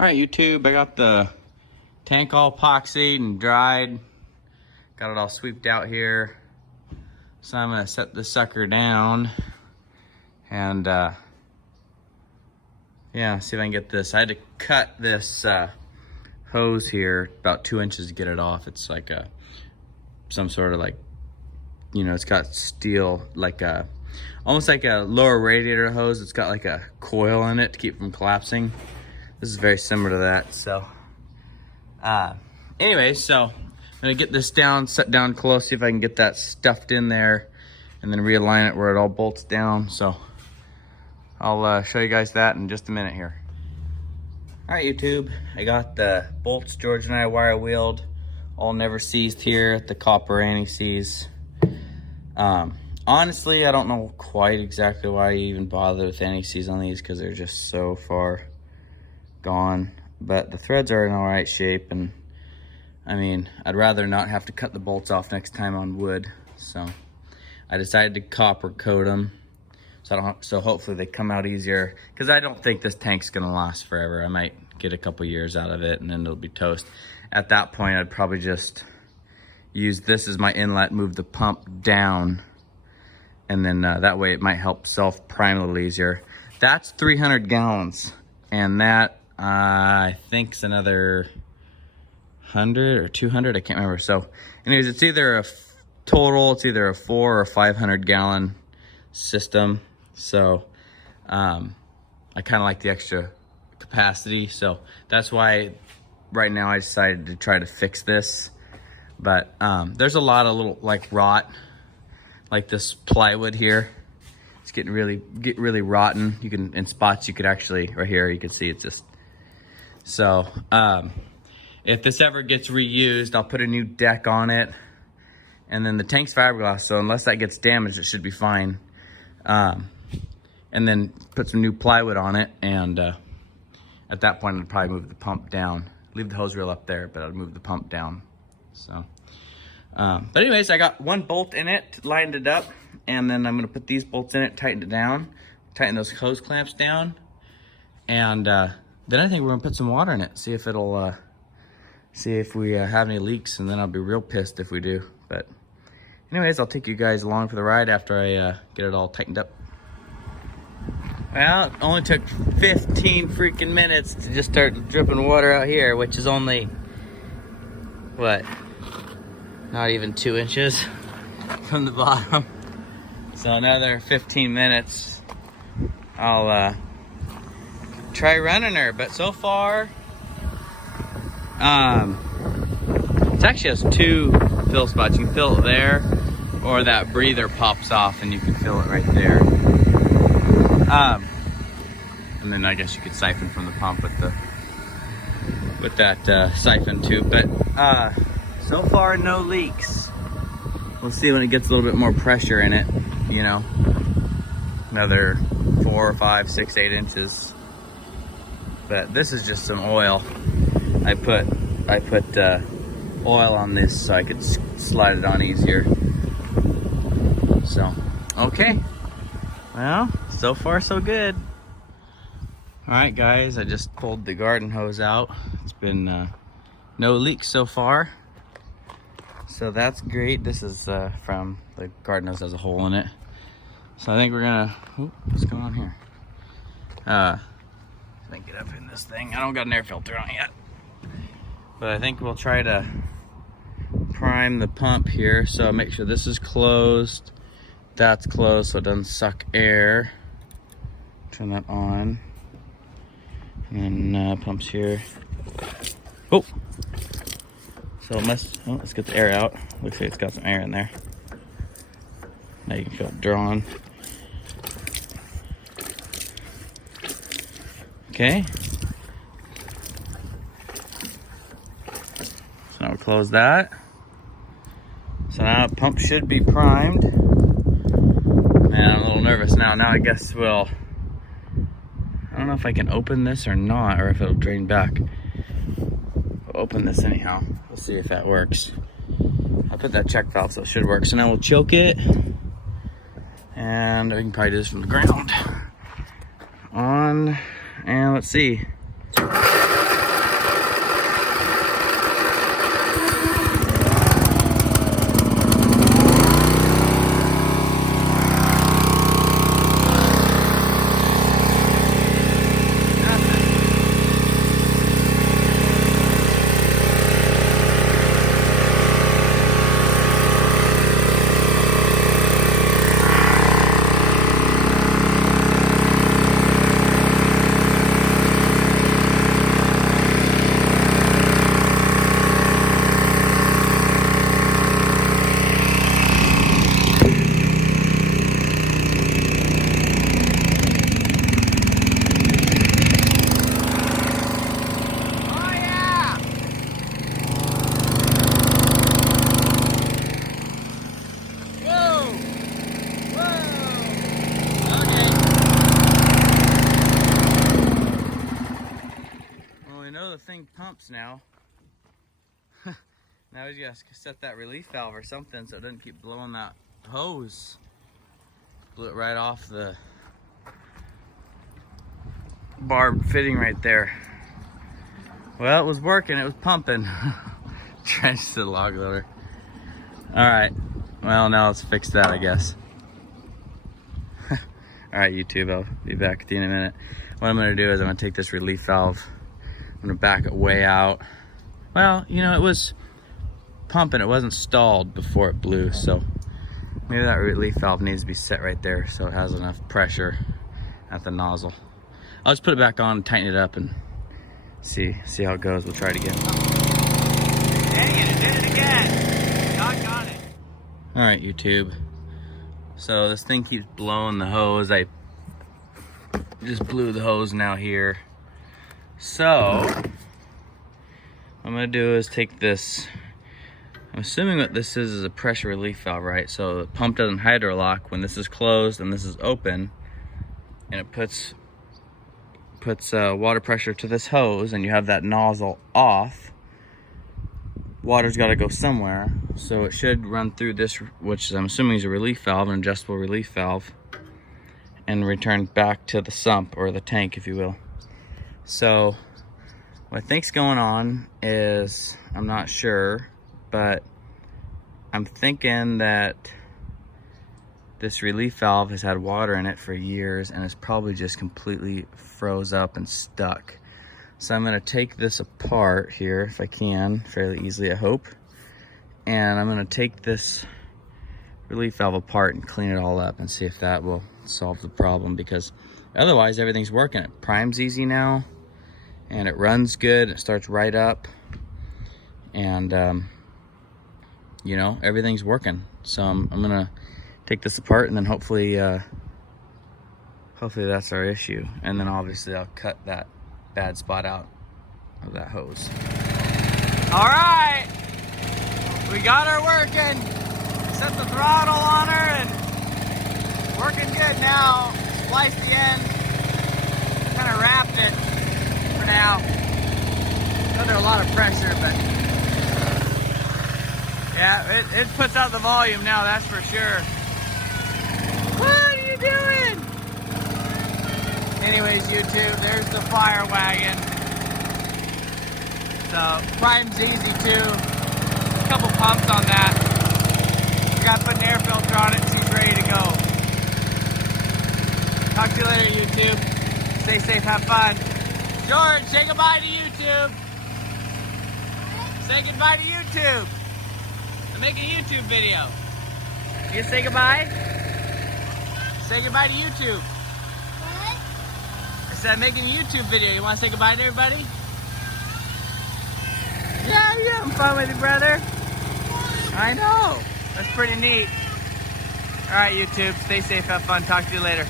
All right, YouTube, I got the tank all epoxied and dried. Got it all sweeped out here. So I'm gonna set this sucker down and yeah, see if I can get this. I had to cut this hose here about 2 inches to get it off. It's like some sort of, like, you know, it's got steel, like almost like a lower radiator hose. It's got like a coil in it to keep from collapsing. This is very similar to that. So anyway, so I'm gonna get this down, set down close, see if I can get that stuffed in there and then realign it where it all bolts down. So I'll show you guys that in just a minute here. All right, YouTube, I got the bolts George and I wire wheeled, all never seized here at the copper anti-seize. Honestly, I don't know quite exactly why you even bother with anti-seize on these, because they're just so far gone. But the threads are in all right shape, and I mean, I'd rather not have to cut the bolts off next time on wood. So I decided to copper coat them. So hopefully they come out easier, because I don't think this tank's gonna last forever. I might get a couple years out of it and then it'll be toast. At that point, I'd probably just use this as my inlet, move the pump down, and then that way it might help self-prime a little easier. That's 300 gallons, and that I think is another 100 or 200, I can't remember. So anyways, it's either a total, it's either a 400 or 500 gallon system. So I kind of like the extra capacity, so that's why right now I decided to try to fix this. But there's a lot of little, like, rot, like this plywood here. It's getting really rotten. You can, in spots, you could actually, right here, you can see it's just. So if this ever gets reused, I'll put a new deck on it, and then the tank's fiberglass, so unless that gets damaged, it should be fine. And then put some new plywood on it, and at that point I'd probably move the pump down. Leave the hose reel up there, but I'd move the pump down. So but anyways, I got one bolt in it, lined it up, and then I'm gonna put these bolts in it, tighten it down, tighten those hose clamps down, and then I think we're gonna put some water in it, see if it'll see if we have any leaks, and then I'll be real pissed if we do. But anyways, I'll take you guys along for the ride after I get it all tightened up. Well, it only took 15 freaking minutes to just start dripping water out here, which is only, what, not even 2 inches from the bottom. So another 15 minutes, I'll try running her. But so far, it actually has two fill spots. You can fill it there, or that breather pops off and you can fill it right there. And then I guess you could siphon from the pump with that siphon tube. But so far, no leaks. We'll see when it gets a little bit more pressure in it, you know, another 4, 5, 6, 8 inches. But this is just some oil. I put oil on this so I could slide it on easier. So, okay. Well, so far so good. All right, guys, I just pulled the garden hose out. It's been no leaks so far, so that's great. This is from the garden hose, has a hole in it. So I think we're gonna, what's going on here? I think get up in this thing. I don't got an air filter on yet, but I think we'll try to prime the pump here. So make sure this is closed, that's closed, so it doesn't suck air. Turn that on. And then pumps here. Oh! So it must, oh, let's get the air out. Looks like it's got some air in there. Now you can feel it drawn. Okay. So now we'll close that. So now the pump should be primed. Man, I'm a little nervous now. Now I guess we'll, I don't know if I can open this or not, or if it'll drain back. We'll open this anyhow. We'll see if that works. I put that check valve, so it should work. So now we'll choke it, and we can probably do this from the ground. On, and let's see. the thing pumps now. Now we just set that relief valve or something so it doesn't keep blowing that hose. Blew it right off the barb fitting right there. Well, it was working, it was pumping. Trench the log loader. Alright, well now let's fix that, I guess. Alright YouTube, I'll be back with you in a minute. What I'm gonna do is I'm gonna take this relief valve, I'm gonna back it way out. Well, you know, it was pumping, it wasn't stalled before it blew, so maybe that relief valve needs to be set right there so it has enough pressure at the nozzle. I'll just put it back on and tighten it up and see how it goes. We'll try it again. Dang it, it did it again. Doggone it. Alright YouTube, so this thing keeps blowing the hose. I just blew the hose now here. So what I'm gonna do is take this, I'm assuming what this is a pressure relief valve, right? So the pump doesn't hydrolock when this is closed and this is open, and it puts water pressure to this hose, and you have that nozzle off. Water's got to go somewhere, so it should run through this, which I'm assuming is a relief valve, an adjustable relief valve, and return back to the sump or the tank, if you will. So what I think's going on is, I'm not sure, but I'm thinking that this relief valve has had water in it for years and it's probably just completely froze up and stuck. So I'm gonna take this apart here, if I can, fairly easily I hope. And I'm gonna take this relief valve apart and clean it all up and see if that will solve the problem, because otherwise everything's working. It primes easy now and it runs good, it starts right up, and you know, everything's working. So I'm gonna take this apart and then hopefully that's our issue. And then obviously I'll cut that bad spot out of that hose. All right, we got her working. Set the throttle on her and working good now. Spliced the end, kind of wrapped it for now. It's under a lot of pressure, but yeah, it puts out the volume now, that's for sure. What are you doing? Anyways, YouTube, there's the fire wagon. So, prime's easy too. A couple pumps on that. We got to put an air filter on it and she's ready to go. Talk to you later, YouTube. Stay safe, have fun. George, say goodbye to YouTube. Say goodbye to YouTube. I'm making a YouTube video. You say goodbye? Say goodbye to YouTube. What? I said I'm making a YouTube video. You want to say goodbye to everybody? Yeah, you're having fun with your brother. I know. That's pretty neat. All right, YouTube. Stay safe. Have fun. Talk to you later.